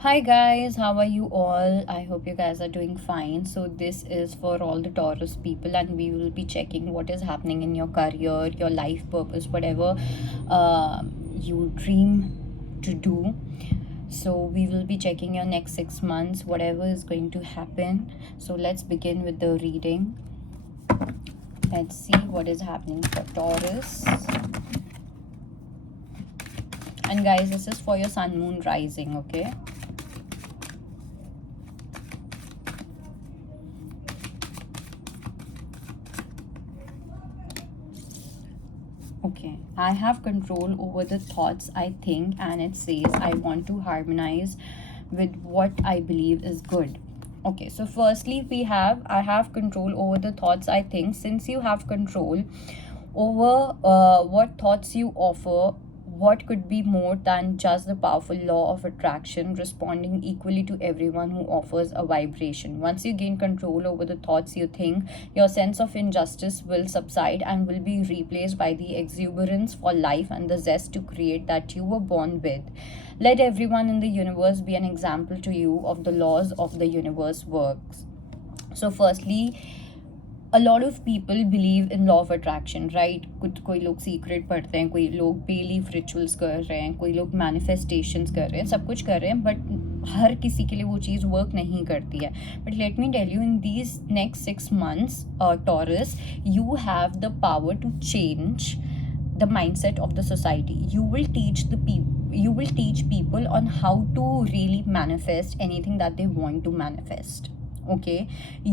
Hi guys, how are you all? I hope you guys are doing fine. So, this is for all the Taurus people, and we will be checking what is happening in your career, your life purpose, whatever you dream to do. So, we will be checking your next 6 months, whatever is going to happen. So, let's begin with the reading. Let's see what is happening for Taurus. And guys, this is for your sun, moon, rising, okay? Okay, I have control over the thoughts I think, and it says I want to harmonize with what I believe is good. Okay, so firstly, I have control over the thoughts I think. Since you have control over what thoughts you offer, what could be more than just the powerful law of attraction responding equally to everyone who offers a vibration? Once you gain control over the thoughts you think, your sense of injustice will subside and will be replaced by the exuberance for life and the zest to create that you were born with. Let everyone in the universe be an example to you of the laws of the universe works. So firstly, a lot of people believe in law of attraction, right? कुछ कोई लोग सीक्रेट पढ़ते हैं, कोई लोग बेलीफ रिचुअल्स कर रहे हैं, कोई लोग मैनिफेस्टेशंस कर रहे हैं, सब कुछ कर रहे हैं, बट हर किसी के लिए वो चीज़ वर्क नहीं करती है. But let me tell you, in these next 6 months, Taurus, you have the power to change the mindset of the society. You will teach people on how to really manifest anything that they want to manifest. Okay,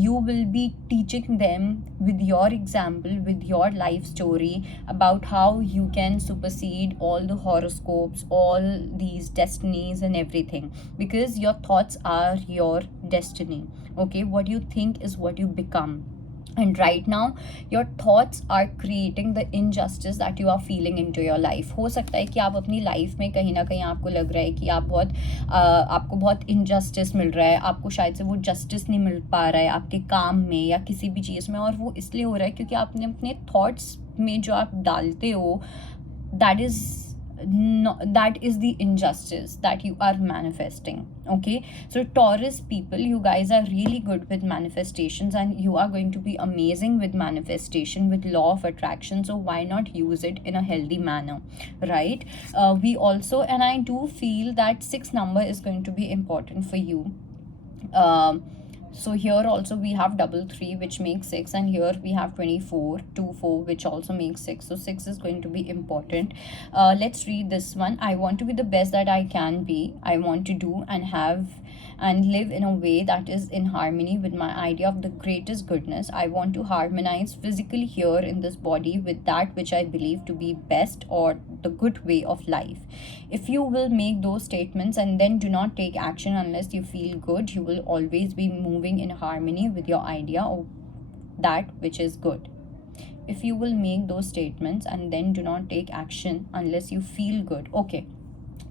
you will be teaching them with your example, with your life story, about how you can supersede all the horoscopes, all these destinies and everything, because your thoughts are your destiny. Okay, what you think is what you become. And right now your thoughts are creating the injustice that you are feeling into your life. हो सकता है कि आप अपनी लाइफ में कहीं ना कहीं आपको लग रहा है कि आपको बहुत इनजस्टिस मिल रहा है, आपको शायद से वो जस्टिस नहीं मिल पा रहा है आपके काम में या किसी भी चीज़ में, और वो इसलिए हो रहा है क्योंकि आपने अपने थॉट्स में जो आप डालते हो, that is no, that is the injustice that you are manifesting. Okay, so Taurus people, you guys are really good with manifestations, and you are going to be amazing with manifestation, with law of attraction. So why not use it in a healthy manner, right? We also, and I do feel that 6 number is going to be important for you. So here also we have double 3, which makes 6, and here we have 24 2 4, which also makes 6. So 6 is going to be important. Let's read this one. I want to be the best that I can be. I want to do and have and live in a way that is in harmony with my idea of the greatest goodness. I want to harmonize physically here in this body with that which I believe to be best or the good way of life. If you will make those statements and then do not take action unless you feel good, you will always be moving in harmony with your idea of that which is good. If you will make those statements and then do not take action unless you feel good. Okay,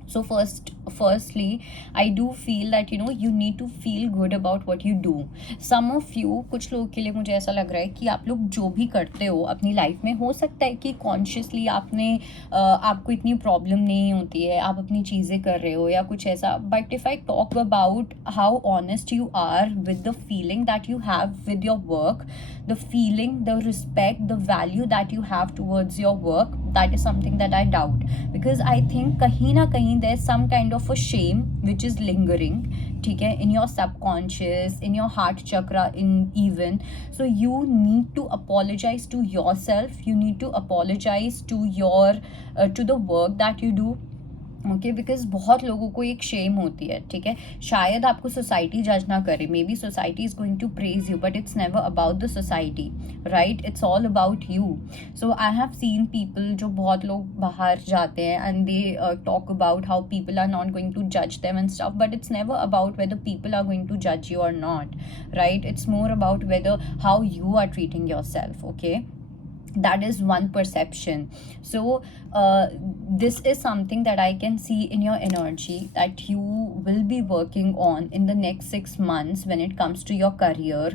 so firstly, I do feel that you need to feel good about what you do. Some of you, कुछ लोगों के लिए मुझे ऐसा लग रहा है कि आप लोग जो भी करते हो अपनी लाइफ में, हो सकता है कि कॉन्शियसली आपको इतनी प्रॉब्लम नहीं होती है, आप अपनी चीज़ें कर रहे हो या कुछ ऐसा. But if I talk about how honest you are with the feeling that you have with your work, the feeling, the respect, the value that you have towards your work, that is something that I doubt, because I think kahin na kahin there's some kind of a shame which is lingering, ठीक है, in your subconscious, in your heart chakra, in even. So you need to apologize to yourself, you need to apologize to your to the work that you do. Okay, because बहुत लोगों को एक शेम होती है, ठीक है, शायद आपको सोसाइटी जज ना करे, may be society is going to praise you, but it's never about the society, right? It's all about you. So I have seen people, जो बहुत लोग बाहर जाते हैं and they talk about how people are not going to जज them and stuff, but it's never about whether people are going to जज यू और not, right? It's more about whether how you are treating yourself. Okay, that is one perception. So this is something that I can see in your energy that you will be working on in the next 6 months when it comes to your career,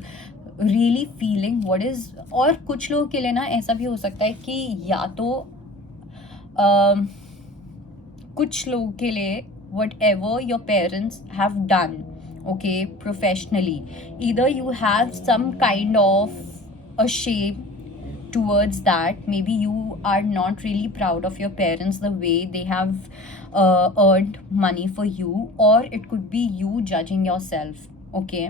really feeling what is. और कुछ लोगों के लिए ना ऐसा भी हो सकता है कि या तो कुछ लोगों के लिए whatever your parents have done, okay, professionally. Either you have some kind of a shame towards that, maybe you are not really proud of your parents the way they have earned money for you, or it could be you judging yourself, okay.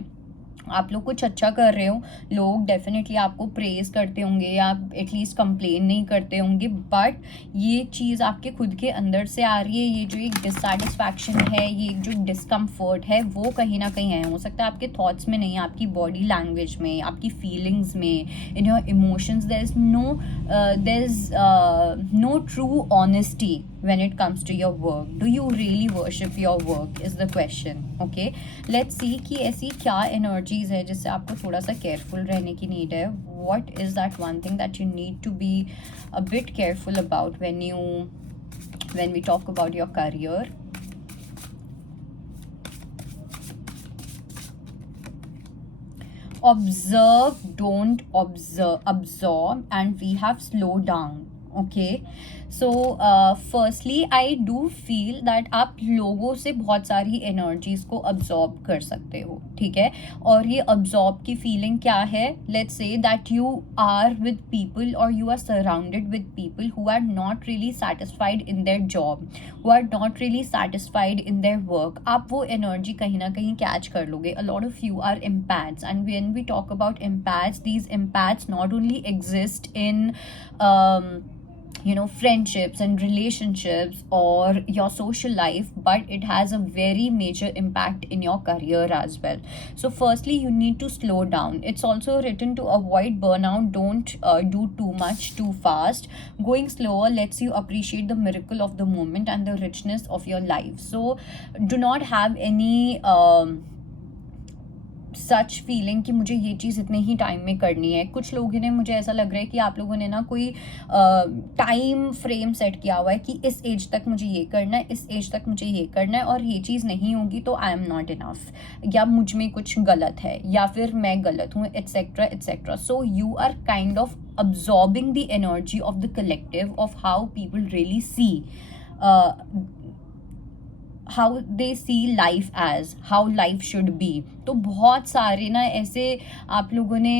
आप लोग कुछ अच्छा कर रहे हो, लोग डेफिनेटली आपको प्रेज करते होंगे या एटलीस्ट कंप्लेन नहीं करते होंगे, बट ये चीज़ आपके खुद के अंदर से आ रही है, ये जो एक डिससेटिस्फैक्शन है, ये जो डिस्कम्फर्ट है, वो कहीं ना कहीं है। हो सकता है आपके थॉट्स में नहीं, आपकी बॉडी लैंग्वेज में, आपकी फीलिंग्स में, in your emotions there is no true honesty when it comes to your work. Do you really worship your work is the question, okay. Let's see कि ऐसी क्या energies है जिससे आपको थोड़ा सा careful रहने की need है. What is that one thing that you need to be a bit careful about when we talk about your career? Observe, don't absorb, and we have slow down, okay. So firstly I do feel that आप लोगों से बहुत सारी एनर्जीज को अब्जॉर्ब कर सकते हो, ठीक है। और ये अब्जॉर्ब की फीलिंग क्या है, let's say that you are with people और you are surrounded with people who are not really satisfied in their job, who are not really satisfied in their work. आप वो एनर्जी कहीं ना कहीं कैच कर लोगे। A lot of you are empaths, and when we talk about empaths, these empaths not only exist in friendships and relationships or your social life, but it has a very major impact in your career as well. So firstly, you need to slow down. It's also written to avoid burnout. Don't do too much too fast. Going slower lets you appreciate the miracle of the moment and the richness of your life. So do not have any सच फीलिंग कि मुझे ये चीज़ इतने ही टाइम में करनी है। कुछ लोगों ने, मुझे ऐसा लग रहा है कि आप लोगों ने ना कोई टाइम फ्रेम सेट किया हुआ है कि इस एज तक मुझे ये करना है, इस एज तक मुझे ये करना है, और ये चीज़ नहीं होगी तो आई एम नॉट इनफ, या मुझ में कुछ गलत है, या फिर मैं गलत हूँ, etcetera etcetera. So you are kind of absorbing the energy of the collective of how people really see how they see life as, how life should be. तो बहुत सारे ना ऐसे आप लोगों ने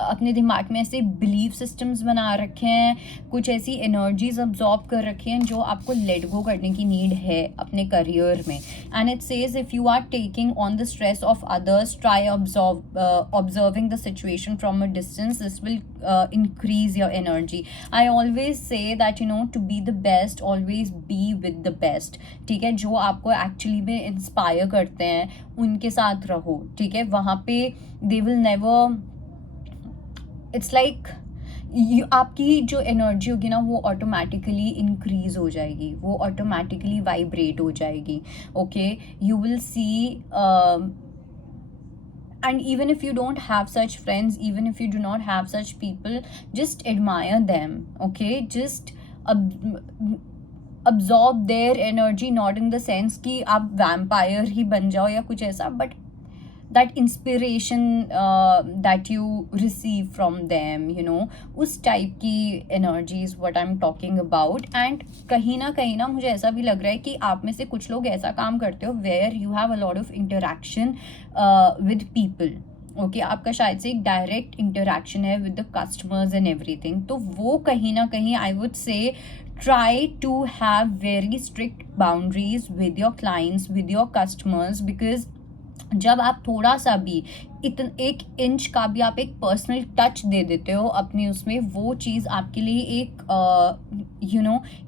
अपने दिमाग में ऐसे बिलीफ सिस्टम्स बना रखे हैं, कुछ ऐसी एनर्जीज अब्जॉर्ब कर रखी हैं जो आपको लेट गो करने की नीड है अपने करियर में. And it says if you are taking on the stress of others, try observing the situation from a distance. This will increase your energy. I always say that to be the best, always be with the best. ठीक है, जो आपको एक्चुअली में इंस्पायर करते हैं उनके साथ रहो. ठीक है, वहाँ पे they will never, it's like आपकी जो एनर्जी होगी ना वो ऑटोमेटिकली इंक्रीज हो जाएगी, वो ऑटोमेटिकली वाइब्रेट हो जाएगी. Okay, you will see, and even if you don't have such friends, even if you do not have such people, just admire them. Okay, just absorb their energy, not in the sense कि आप vampire ही बन जाओ या कुछ ऐसा, but that inspiration that you receive from them, उस टाइप की energy is what I'm talking about. And कहीं ना मुझे ऐसा भी लग रहा है कि आप में से कुछ लोग ऐसा काम करते हो where you have a lot of interaction with people. Okay, आपका शायद से एक डायरेक्ट इंटरेक्शन है with the customers and everything. तो वो कहीं ना कहीं I would say try to have very strict boundaries with your clients, with your customers, because जब आप थोड़ा सा भी एक इंच का भी आप एक पर्सनल टच दे देते हो अपने उसमें, वो चीज़ आपके लिए एक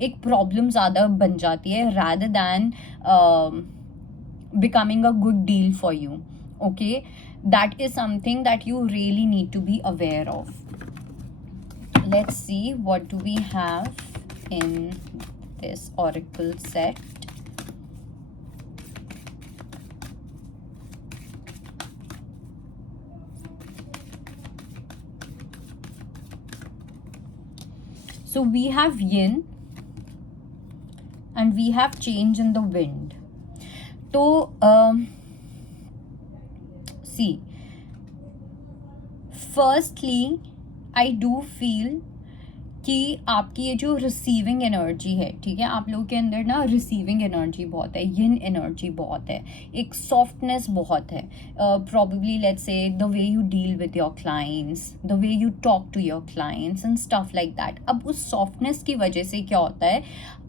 एक प्रॉब्लम ज़्यादा बन जाती है rather than becoming a good deal for you. Okay, that is something that you really need to be aware of. Let's see, what do we have in this oracle set? So we have yin and we have change in the wind. So see, firstly I do feel कि आपकी ये जो receiving energy है, ठीक है, आप लोगों के अंदर ना रिसीविंग एनर्जी बहुत है, यिन एनर्जी बहुत है, एक सॉफ्टनेस बहुत है. Probably let's say the way you deal with your clients, the way you talk to your clients and stuff like that. अब उस सॉफ्टनेस की वजह से क्या होता है,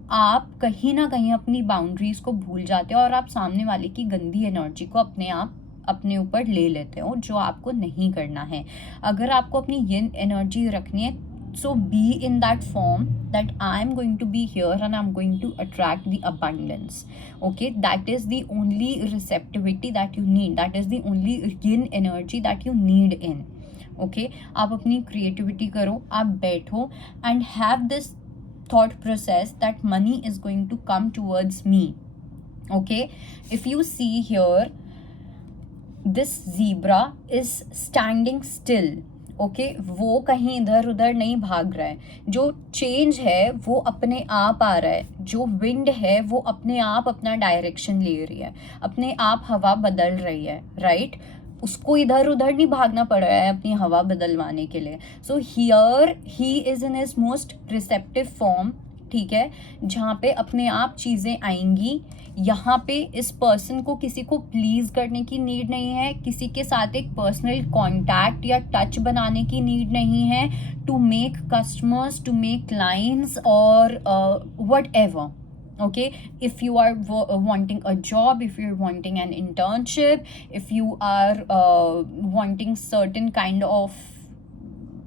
आप कहीं ना कहीं अपनी बाउंड्रीज को भूल जाते हो और आप सामने वाले की गंदी एनर्जी को अपने ऊपर ले लेते हो, जो आपको नहीं करना है. अगर आपको अपनी यिन एनर्जी रखनी है, so be in that form that I'm going to be here and I'm going to attract the abundance. Okay, that is the only receptivity that you need, that is the only yin energy that you need in. Okay, आप अपनी creativity करो, आप बैठो and have this thought process that money is going to come towards me. Okay, if you see here, this zebra is standing still. Okay वो कहीं इधर उधर नहीं भाग रहा है. जो चेंज है वो अपने आप आ रहा है, जो विंड है वो अपने आप अपना डायरेक्शन ले रही है, अपने आप हवा बदल रही है, राइट. उसको इधर उधर नहीं भागना पड़ रहा है अपनी हवा बदलवाने के लिए. So here he is in his most receptive form, ठीक है, जहाँ पे अपने आप चीज़ें आएंगी. यहाँ पे इस पर्सन को किसी को प्लीज करने की नीड नहीं है, किसी के साथ एक पर्सनल कांटेक्ट या टच बनाने की नीड नहीं है, to make customers, to make clients और whatever. Okay, if you are wanting a job, if you're wanting an internship, if you are wanting certain kind of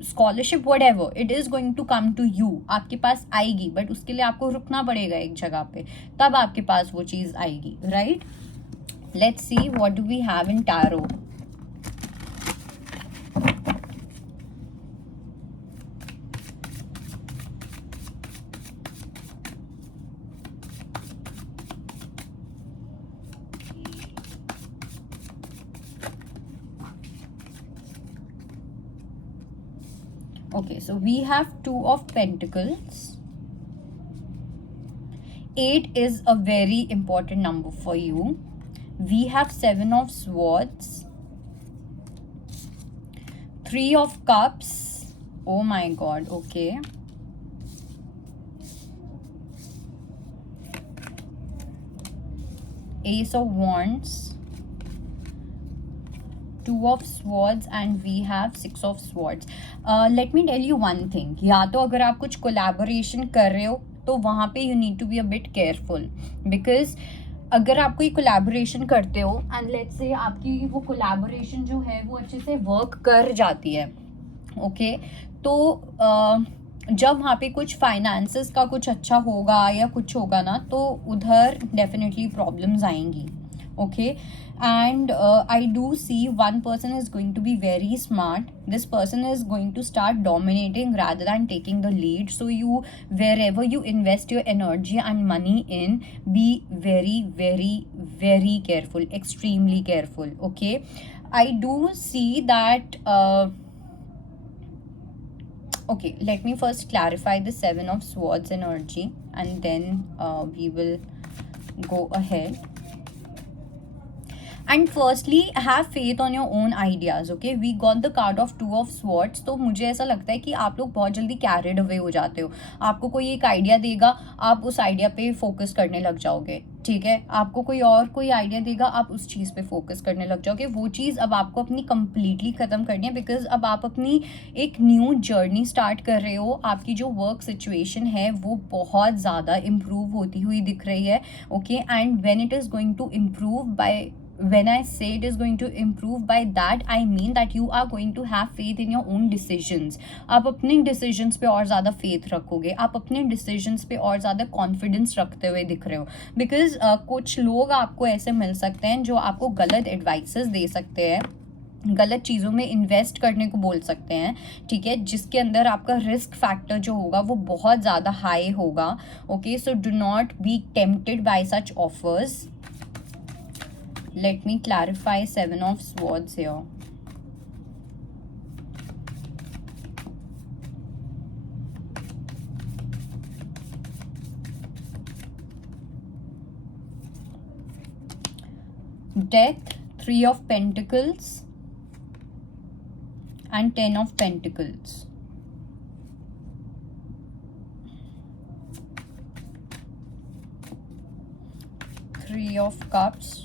scholarship, whatever, it is going to come to you. आपके पास आएगी, बट उसके लिए आपको रुकना पड़ेगा एक जगह पे, तब आपके पास वो चीज़ आएगी, right. Let's see what do we have in tarot. Okay, so we have Two of Pentacles. 8 is a very important number for you. We have 7 of Swords. 3 of Cups. Oh my God, okay. Ace of Wands. 2 of Swords and we have 6 of Swords. Let me tell you one thing. या तो अगर आप कुछ collaboration कर रहे हो तो वहाँ पे you need to be a bit careful, because अगर आप कोई कोलैबोरेशन करते हो एंड लेट्स से आपकी वो कोलैबोरेशन जो है वो अच्छे से वर्क कर जाती है, ओके, तो जब वहाँ पे कुछ फाइनेंसेस का कुछ अच्छा होगा या कुछ होगा ना, तो उधर डेफिनेटली प्रॉब्लम्स आएंगी. Okay, and I do see one person is going to be very smart. This person is going to start dominating rather than taking the lead. So you, wherever you invest your energy and money in, be very very very careful, extremely careful. Okay, I do see that okay, let me first clarify the 7 of Swords energy and then we will go ahead. And firstly have faith on your own ideas. Okay, we got the card of 2 of Swords. तो मुझे ऐसा लगता है कि आप लोग बहुत जल्दी कैरिड अवे हो जाते हो. आपको कोई एक आइडिया देगा, आप उस आइडिया पे फोकस करने लग जाओगे, ठीक है. आपको कोई आइडिया देगा, आप उस चीज़ पे फोकस करने लग जाओगे. वो चीज़ अब आपको अपनी कंप्लीटली ख़त्म करनी है, बिकॉज अब आप अपनी एक न्यू जर्नी स्टार्ट कर रहे हो. आपकी जो वर्क सिचुएशन है वो बहुत ज़्यादा इम्प्रूव होती हुई दिख रही है. Okay, and when it is going to improve by, when I say it is going to improve, by that I mean that you are going to have faith in your own decisions. आप अपने decisions पे और ज़्यादा faith रखोगे, आप अपने decisions पे और ज़्यादा confidence रखते हुए दिख रहे हो. because कुछ लोग आपको ऐसे मिल सकते हैं जो आपको गलत advices दे सकते हैं, गलत चीज़ों में इन्वेस्ट करने को बोल सकते हैं, ठीक है, जिसके अंदर आपका रिस्क फैक्टर जो होगा वो बहुत ज़्यादा हाई होगा. Okay, so do not be tempted bye such offers. Let me clarify 7 of Swords here. Death, 3 of Pentacles and 10 of Pentacles. Three of Cups,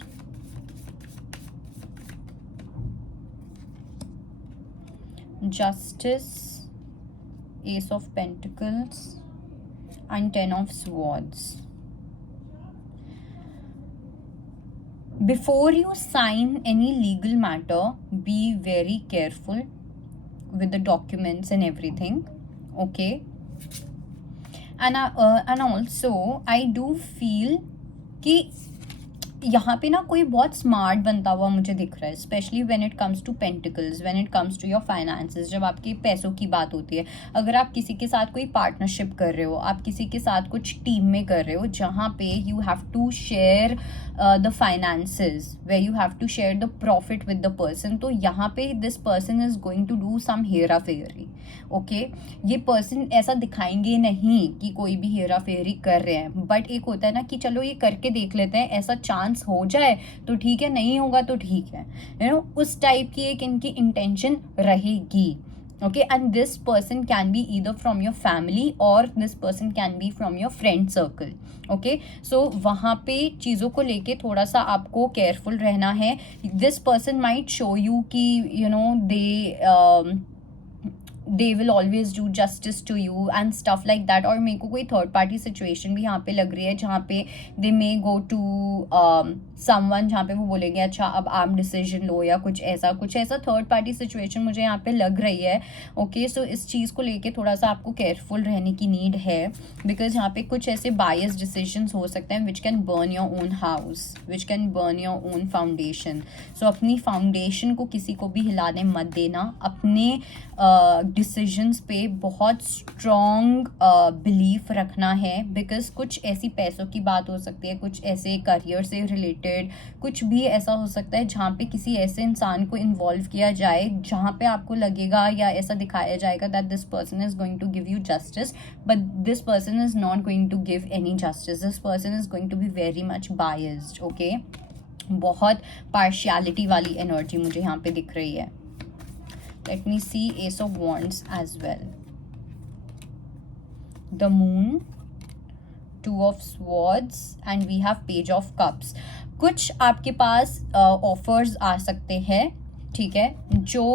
Justice, Ace of Pentacles, and Ten of Swords. Before you sign any legal matter, be very careful with the documents and everything, okay? And also I do feel कि यहाँ पे ना कोई बहुत स्मार्ट बनता हुआ मुझे दिख रहा है, specially when it comes to pentacles, when it comes to your finances, जब आपके पैसों की बात होती है। अगर आप किसी के साथ कोई पार्टनरशिप कर रहे हो, आप किसी के साथ कुछ टीम में कर रहे हो जहाँ पे you have to share the finances, where you have to share the profit with the person, तो यहाँ पे this person is going to do some हेरा फेरी, ओके? ये पर्सन ऐसा दिखाएंगे नहीं कि कोई भी हेरा फेरी कर रहे हैं, बट एक होता है ना कि चलो ये करके देख लेते हैं, ऐसा चांस हो जाए तो ठीक है, नहीं होगा तो ठीक है, यू नो, उस टाइप की एक इनकी इंटेंशन रहेगी, okay? And this person can be either from your family or this person can be from your friend circle, okay? So वहाँ पे चीज़ों को लेके थोड़ा सा आपको केयरफुल रहना है. This person might show you कि you know they will always do justice to you and stuff like that. और मेरे को कोई थर्ड पार्टी सिचुएशन भी यहाँ पे लग रही है जहाँ पे they may go to someone जहाँ पे वो बोलेंगे अच्छा अब आप डिसीजन लो या कुछ ऐसा थर्ड पार्टी सिचुएशन मुझे यहाँ पे लग रही है, ओके? सो इस चीज़ को लेके थोड़ा सा आपको केयरफुल रहने की नीड है, बिकॉज यहाँ पे कुछ ऐसे बायस डिसीजंस हो सकते हैं which can burn your own house, which can burn your own foundation. So अपनी फाउंडेशन को किसी को भी हिलाने मत देना, अपने डिसीजंस पे बहुत स्ट्रॉन्ग बिलीफ रखना है, बिकॉज कुछ ऐसी पैसों की बात हो सकती है, कुछ ऐसे करियर से रिलेटेड कुछ भी ऐसा हो सकता है जहाँ पे किसी ऐसे इंसान को इन्वॉल्व किया जाए जहाँ पे आपको लगेगा या ऐसा दिखाया जाएगा that this person is going to give you justice, but this person is not going to give any justice. This person is going to be very much biased, okay? बहुत पार्शियलिटी वाली एनर्जी मुझे यहाँ पे दिख रही है. Let me see Ace of Wands as well. The Moon, Two of Swords, and we have Page of Cups. कुछ आपके पास ऑफर्स आ सकते हैं, ठीक है, जो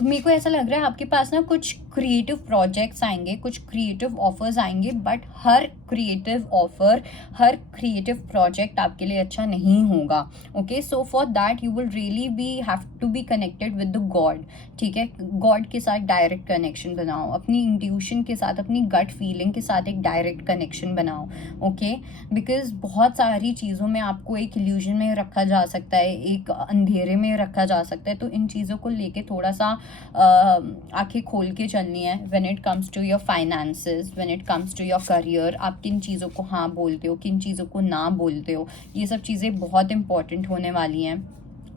मेरे को ऐसा लग रहा है आपके पास ना कुछ क्रिएटिव प्रोजेक्ट्स आएंगे, कुछ क्रिएटिव ऑफर्स आएंगे, बट हर क्रिएटिव ऑफर, हर क्रिएटिव प्रोजेक्ट आपके लिए अच्छा नहीं होगा, okay? So for that you will really be have to be connected with the God, ठीक है? गॉड के साथ डायरेक्ट कनेक्शन बनाओ, अपनी इंट्यूशन के साथ, अपनी गट फीलिंग के साथ एक डायरेक्ट कनेक्शन बनाओ, ओके? बिकॉज बहुत सारी चीज़ों में आपको एक इल्यूजन में रखा जा सकता है, एक अंधेरे में रखा जा सकता है, तो इन चीज़ों को लेके थोड़ा सा आंखें खोल के चलनी है. When it comes to your finances, when it comes to your career, आप किन चीज़ों को हाँ बोलते हो, किन चीज़ों को ना बोलते हो, ये सब चीज़ें बहुत इंपॉर्टेंट होने वाली हैं.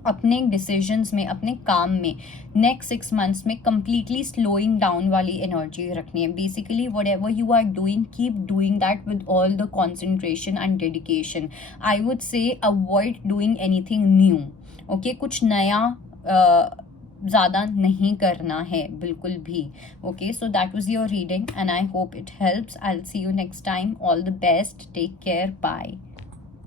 अपने डिसीजंस में, अपने काम में नेक्स्ट 6 months में कंप्लीटली स्लोइंग डाउन वाली एनर्जी रखनी है. Basically whatever you are doing, keep doing that with all the concentration and dedication. I would say avoid doing anything new, okay? कुछ नया ज़्यादा नहीं करना है बिल्कुल भी, okay? So that was your reading and I hope it helps. I will see you next time. All the best, take care, bye.